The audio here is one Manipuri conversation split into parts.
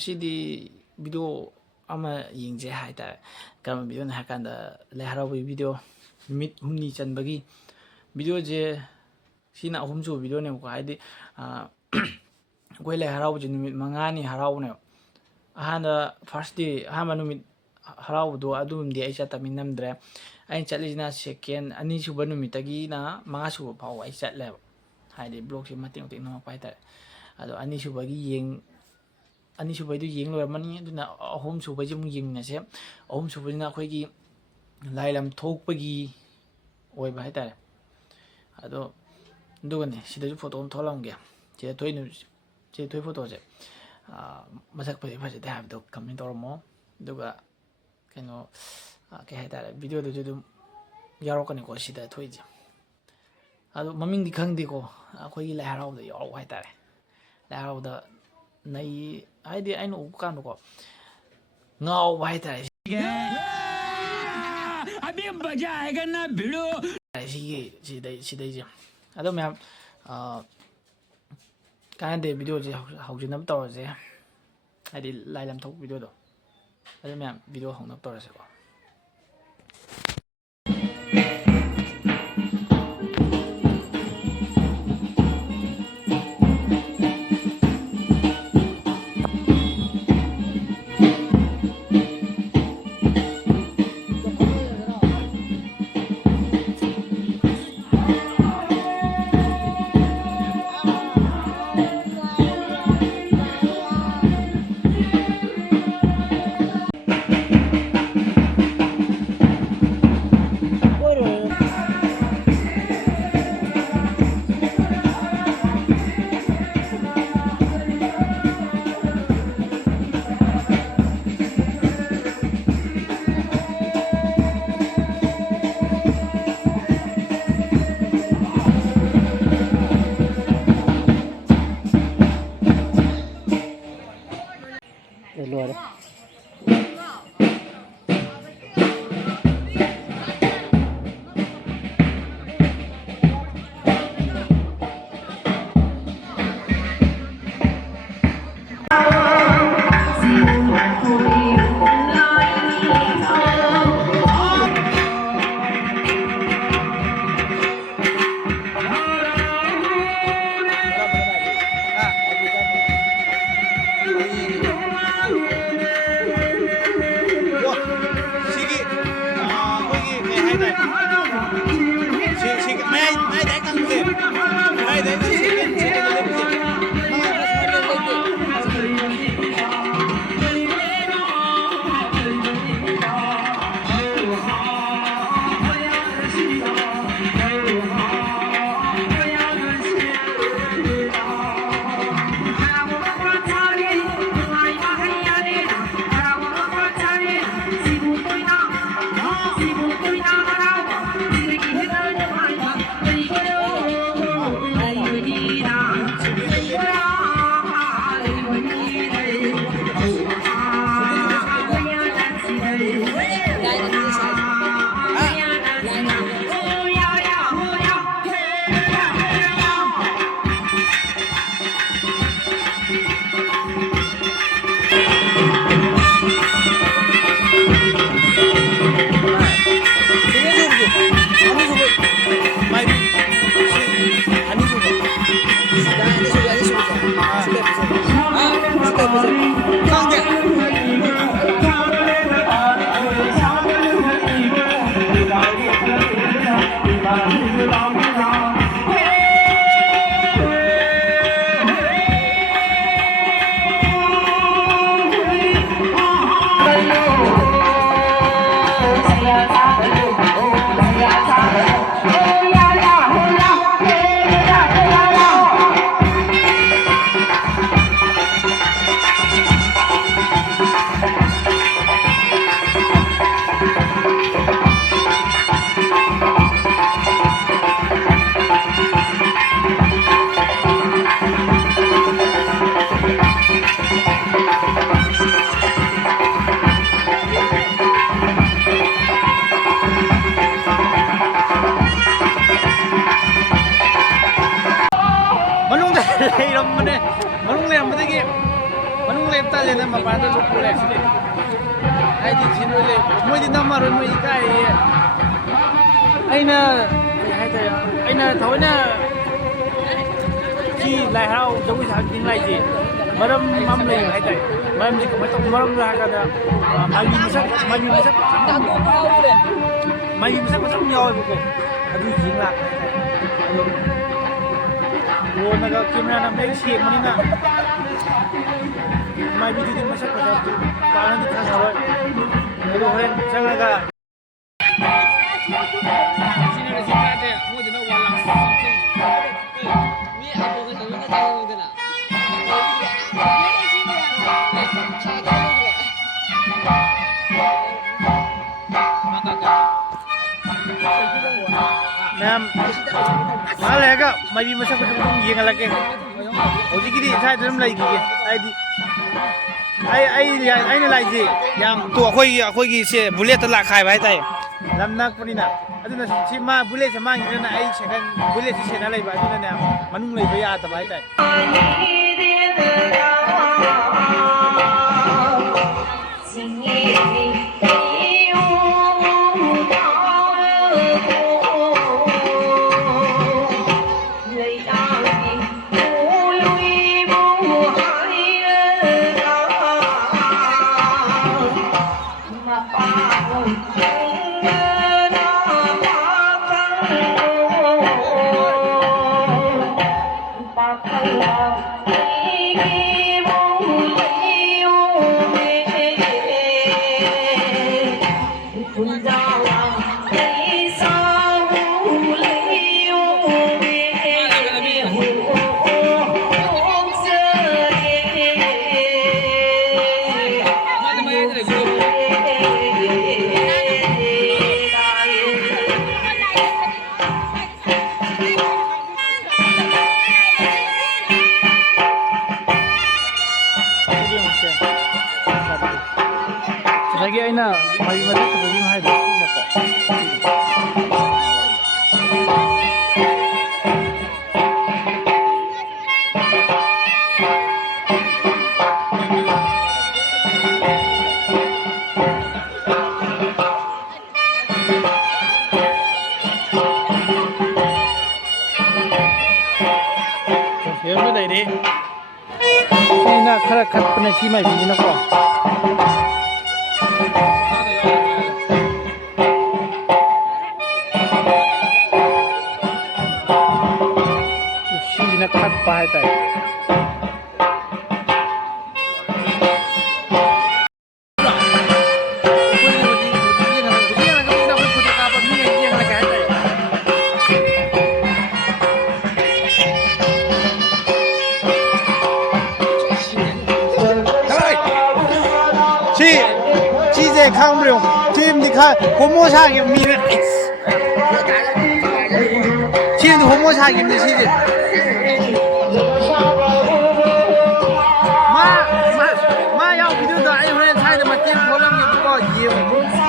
ꯉꯁꯤꯗꯤ ꯚꯤꯗꯤꯑꯣ ꯑꯃ ꯌꯦꯡꯖꯦ ꯍꯥꯏꯇꯥꯔꯦ. ꯀꯔꯝꯕ ꯚꯤꯗꯤꯑꯣꯅꯣ ꯍꯥꯏꯔꯀꯥꯟꯗ ꯂꯥꯏ ꯍꯔꯥꯎꯕꯒꯤ ꯚꯤꯗꯤꯑꯣ ꯅꯨꯃꯤꯠ 5ꯅꯤ ꯆꯟꯕꯒꯤ ꯚꯤꯗꯤꯑꯣꯁꯦ ꯁꯤꯅ 3ꯁꯨꯕ ꯚꯤꯗꯤꯑꯣꯅꯦꯕꯀꯣ. ꯍꯥꯏꯗꯤ ꯑꯩꯈꯣꯏ ꯂꯥꯏ ꯍꯔꯥꯎꯕꯁꯦ ꯅꯨꯃꯤꯠ 5ꯅꯤ ꯍꯔꯥꯎꯕꯅꯦꯕ. ꯐꯥꯔꯁ ꯗꯦ ꯑꯍꯥꯟꯕ ꯅꯨꯃꯤꯠ ꯍꯔꯥꯎꯕꯗꯣ ꯑꯗꯨꯝꯗꯤ ꯑꯩ ꯆꯠꯇꯃꯤꯟꯅꯝꯗ꯭ꯔꯦ. ꯑꯩꯅ ꯆꯠꯂꯤꯁꯤꯅ ꯁꯦꯀꯦꯟ ꯑꯅꯤꯁꯨꯕ ꯅꯨꯃꯤꯠꯇꯒꯤꯅ 5ꯁꯨꯕ ꯐꯥꯎꯕ ꯑꯩ ꯆꯠꯂꯦꯕ. ꯍꯥꯏꯗꯤ ꯕ꯭ꯂꯣꯛꯁꯦ ꯃꯇꯦꯛ ꯃꯇꯦꯛ ꯅꯝꯃꯛꯄ ꯍꯥꯏꯇꯥꯔꯦ. ꯑꯗꯣ ꯑꯅꯤꯁꯨꯕꯩꯗꯨ ꯌꯦꯡ ꯂꯣꯏꯔꯝꯃꯅꯤ. ꯑꯗꯨꯅ 3ꯁꯨꯕꯩꯁꯦ ꯑꯃꯨꯛ ꯌꯦꯡꯃꯤꯟꯅꯁꯦ. 3ꯁꯨꯕꯁꯤꯅ ꯑꯩꯈꯣꯏꯒꯤ ꯂꯥꯏ ꯂꯝ ꯊꯣꯛꯄꯒꯤ ꯑꯣꯏꯕ ꯍꯥꯏꯇꯥꯔꯦ. ꯑꯗꯣ ꯑꯗꯨꯒꯅꯦ ꯁꯤꯗꯁꯨ ꯐꯣꯇꯣ ꯑꯃ ꯊꯣꯛꯂꯝꯒꯦ. ꯁꯤꯗ ꯊꯣꯛꯏ ꯐꯣꯇꯣꯁꯦ ꯃꯁꯛ ꯐꯖꯗꯦ ꯍꯥꯏꯕꯗꯣ ꯀꯃꯦꯟ ꯇꯧꯔꯝꯃꯣ. ꯑꯗꯨꯒ ꯀꯩꯅꯣ ꯀꯩ ꯍꯥꯏꯇꯥꯔꯦ, ꯚꯤꯗꯤꯑꯣꯗꯨꯁꯨ ꯑꯗꯨꯝ ꯌꯥꯎꯔꯛꯀꯅꯤꯀꯣ ꯁꯤꯗ ꯊꯣꯛꯏꯁꯦ. ꯑꯗꯣ ꯃꯃꯤꯡꯗꯤ ꯈꯪꯗꯦꯀꯣ. ꯑꯩꯈꯣꯏꯒꯤ ꯂꯥꯏ ꯍꯔꯥꯎꯕꯗ ꯌꯥꯎꯔꯛꯄ ꯍꯥꯏꯇꯥꯔꯦ. ꯂꯥꯏ ꯍꯔꯥꯎꯕꯗ ꯍꯥꯏꯗꯤ ꯑꯩꯅ ꯎꯕ ꯀꯥꯟꯗꯀꯣ ꯉꯥꯎꯕ ꯍꯥꯏꯇꯥꯔꯦ. ꯁꯤꯗꯩꯁꯦ. ꯑꯗꯣ ꯃꯌꯥꯝ ꯀꯥꯟꯅꯗꯦ, ꯚꯤꯗꯤꯑꯣꯁꯦ ꯍꯧꯖꯤꯟꯅꯕ ꯇꯧꯔꯁꯦ. ꯍꯥꯏꯗꯤ ꯂꯥꯏ ꯂꯝ ꯊꯣꯛꯄ ꯚꯤꯗꯤꯑꯣꯗꯣ. ꯑꯗꯨ ꯃꯌꯥꯝ ꯚꯤꯗꯤꯑꯣ ꯍꯧꯅꯕ ꯇꯧꯔꯁꯦꯀꯣ. ꯅꯥꯒꯥꯂꯦꯟꯗ ꯃꯄꯥꯟꯗ ꯂꯨꯞꯄꯨꯔꯦ ꯍꯥꯏꯗꯤ ꯁꯤꯟꯔꯣꯏ ꯃꯣꯏꯗꯤ ꯅꯝꯃꯔꯣꯏ ꯃꯣꯏ ꯏꯀꯥꯏꯌꯦ ꯑꯩꯅ ꯀꯩ ꯍꯥꯏꯇꯥꯔꯦ ꯑꯩꯅ ꯊꯑꯣꯏꯅ ꯁꯤ ꯂꯥꯏ ꯍꯔꯥꯎ ꯖꯒꯣꯏ ꯁꯥꯕꯤꯅꯤꯡ ꯂꯥꯏꯁꯦ ꯃꯔꯝ ꯑꯃ ꯂꯩ ꯍꯥꯏꯇꯥꯔꯦ ꯃꯔꯝꯁꯤ ꯀꯃꯥꯏꯅ ꯇꯧꯕ ꯃꯔꯝꯗꯣ ꯍꯥꯏꯔꯀꯥꯟꯗ ꯃꯥꯏꯕꯤ ꯃꯁꯛ ꯐꯖꯕ ꯌꯥꯎꯋꯦꯕꯀꯣ ꯑꯗꯨ ꯌꯦꯡ ꯂꯥꯛꯄ ꯍꯥꯏꯇꯥꯔꯦ ꯑꯗꯣ ꯐꯣꯟꯅꯒ ꯀꯦꯃꯦꯔꯥꯅ ꯃꯌꯦꯛ ꯁꯦꯡꯕꯅꯤꯅ ꯃꯥꯏꯕꯤꯗꯨꯗꯤ ꯃꯁꯛ ꯐꯖꯕꯗꯨ ꯄꯥꯛꯅꯗꯤ ꯈꯪꯉꯔꯣꯏ ꯑꯗꯣ ꯍꯣꯔꯦꯟ ꯆꯪꯉꯒ ꯃꯌꯥꯝ ꯉꯥꯏꯍꯥꯛ ꯂꯩꯔꯒ ꯃꯥꯏꯕꯤ ꯃꯁꯛ ꯐꯖꯕ ꯑꯗꯨꯝ ꯌꯦꯡꯍꯜꯂꯛꯀꯦ ꯍꯧꯖꯤꯛꯀꯤꯗꯤ ꯏꯁꯥꯗ ꯑꯗꯨꯝ ꯂꯩꯈꯤꯒꯦ ꯍꯥꯏꯗꯤ ꯑꯩꯅ ꯂꯥꯛꯏꯁꯦ ꯌꯥꯝ ꯑꯩꯈꯣꯏꯒꯤꯁꯦ ꯕꯨꯂꯦꯠꯇ ꯂꯥꯛꯈꯥꯏꯕ ꯍꯥꯏꯇꯥꯔꯦ ꯂꯝ ꯅꯛꯄꯅꯤꯅ ꯑꯗꯨꯅ ꯁꯤ ꯕꯨꯂꯦꯠꯁꯦ ꯃꯥꯡꯈꯤꯗꯅ ꯑꯩ ꯁꯦꯀꯟ ꯕꯨꯂꯦꯠꯁꯤ ꯁꯦꯟꯅ ꯂꯩꯕ ꯑꯗꯨꯅꯅꯦ ꯃꯅꯨꯡ ꯂꯩꯕ ꯌꯥꯗꯕ ꯍꯥꯏꯇꯥꯔꯦ ꯉꯁꯥꯏꯒꯤ ꯑꯩꯅ ꯃꯥꯏꯕꯤ ꯃꯁꯛ ꯐꯖꯕꯤꯅ ꯍꯥꯏꯗꯣ ꯁꯤꯅꯀꯣ ꯂꯩꯔꯤ ꯁꯤꯅ ꯈꯔ ꯈꯠꯄꯅꯦ ꯁꯤ ꯃꯥꯏꯕꯤꯁꯤꯅꯀꯣ ꯁꯤꯁꯤꯅ ꯈꯠꯄ ꯍꯥꯏꯇꯥꯔꯦ 시제 카운드용 팀니카 호모사기 미는 시는 호모사기인데 시제 마야 비디오도 아니 그냥 차이도 맞지 보람이 그거 이해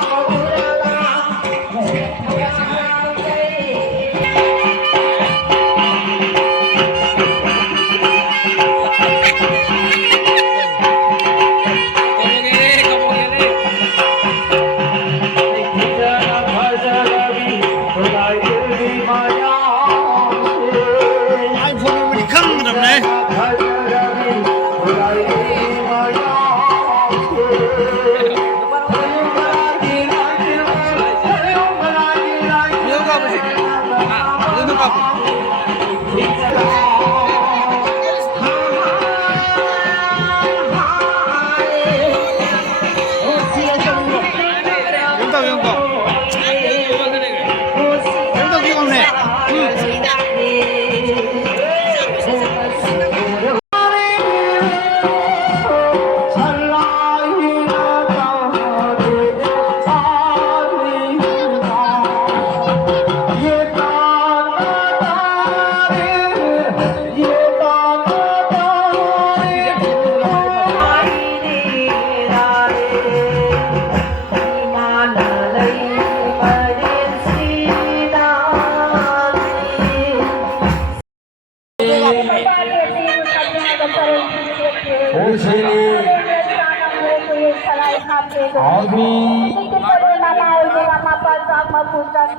Hindi pa rin nanay mga mapasak mapusak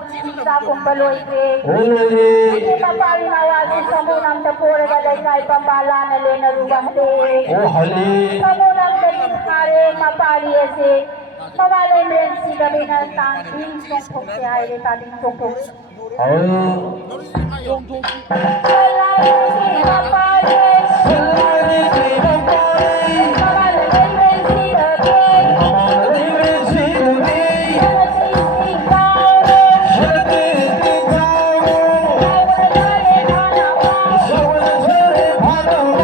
sa kumbaloy ke. Hindi na pa rin awasi sa munang tapore galay pambala na lena rubah de. Sa munang daging kare mapali ese. Mawalay men si gabi na tang ding song thok se ay de tading song thok. Salay si mapali ese. Hãy subscribe cho kênh Ghiền Mì Gõ để không bỏ lỡ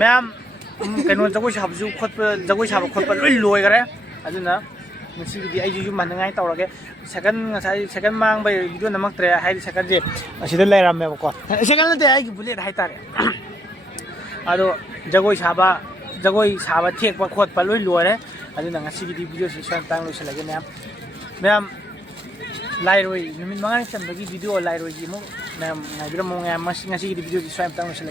ma'am कहीं जगोई साबू जगोई साब खोप लोई लोगरे ꯉꯁꯤꯒꯤꯗꯤ ꯌꯨꯝꯍꯟꯅꯤꯡꯉꯥꯏ ꯇꯧꯔꯒꯦ ꯁꯦꯀꯟ ꯃꯥꯡꯕꯩ ꯚꯤꯗꯤꯑꯣ ꯅꯝꯃꯛꯇ꯭ꯔꯦ ꯍꯥꯏꯗꯤ ꯁꯦꯀꯟꯁꯦ ꯑꯁꯤꯗ ꯂꯩꯔꯝꯃꯦꯕꯀꯣ ꯁꯦꯀꯟ ꯅꯠꯇꯦ ꯑꯩꯒꯤ ꯕꯨꯂꯦꯠ ꯍꯥꯏꯇꯥꯔꯦ ꯑꯗꯣ ꯖꯒꯣꯏ ꯁꯥꯕ ꯊꯦꯛꯄ ꯈꯣꯠꯄ ꯂꯣꯏ ꯂꯣꯏꯔꯦ ꯑꯗꯨꯅ ꯉꯁꯤꯒꯤꯗꯤ ꯚꯤꯗꯤꯑꯣꯁꯤ ꯁ꯭ꯋꯥꯏ ꯃꯇꯥꯡ ꯂꯣꯏꯁꯤꯜꯂꯒꯦ ꯃꯌꯥꯝ ꯂꯥꯏꯔꯣꯏ ꯅꯨꯃꯤꯠ 5ꯅꯤ ꯆꯟꯕꯒꯤ ꯚꯤꯗꯤꯑꯣ ꯂꯥꯏꯔꯣꯏꯒꯤ ꯑꯃꯨꯛ ꯃꯌꯥꯝ ꯉꯥꯏꯕꯤꯔꯝꯃꯣ ꯉꯁꯤꯒꯤꯗꯤ ꯚꯤꯗꯤꯑꯣꯁꯤ ꯁ꯭ꯋꯥꯏ ꯃꯇꯥꯡ ꯂꯣꯏꯁꯤꯜꯂꯒꯦ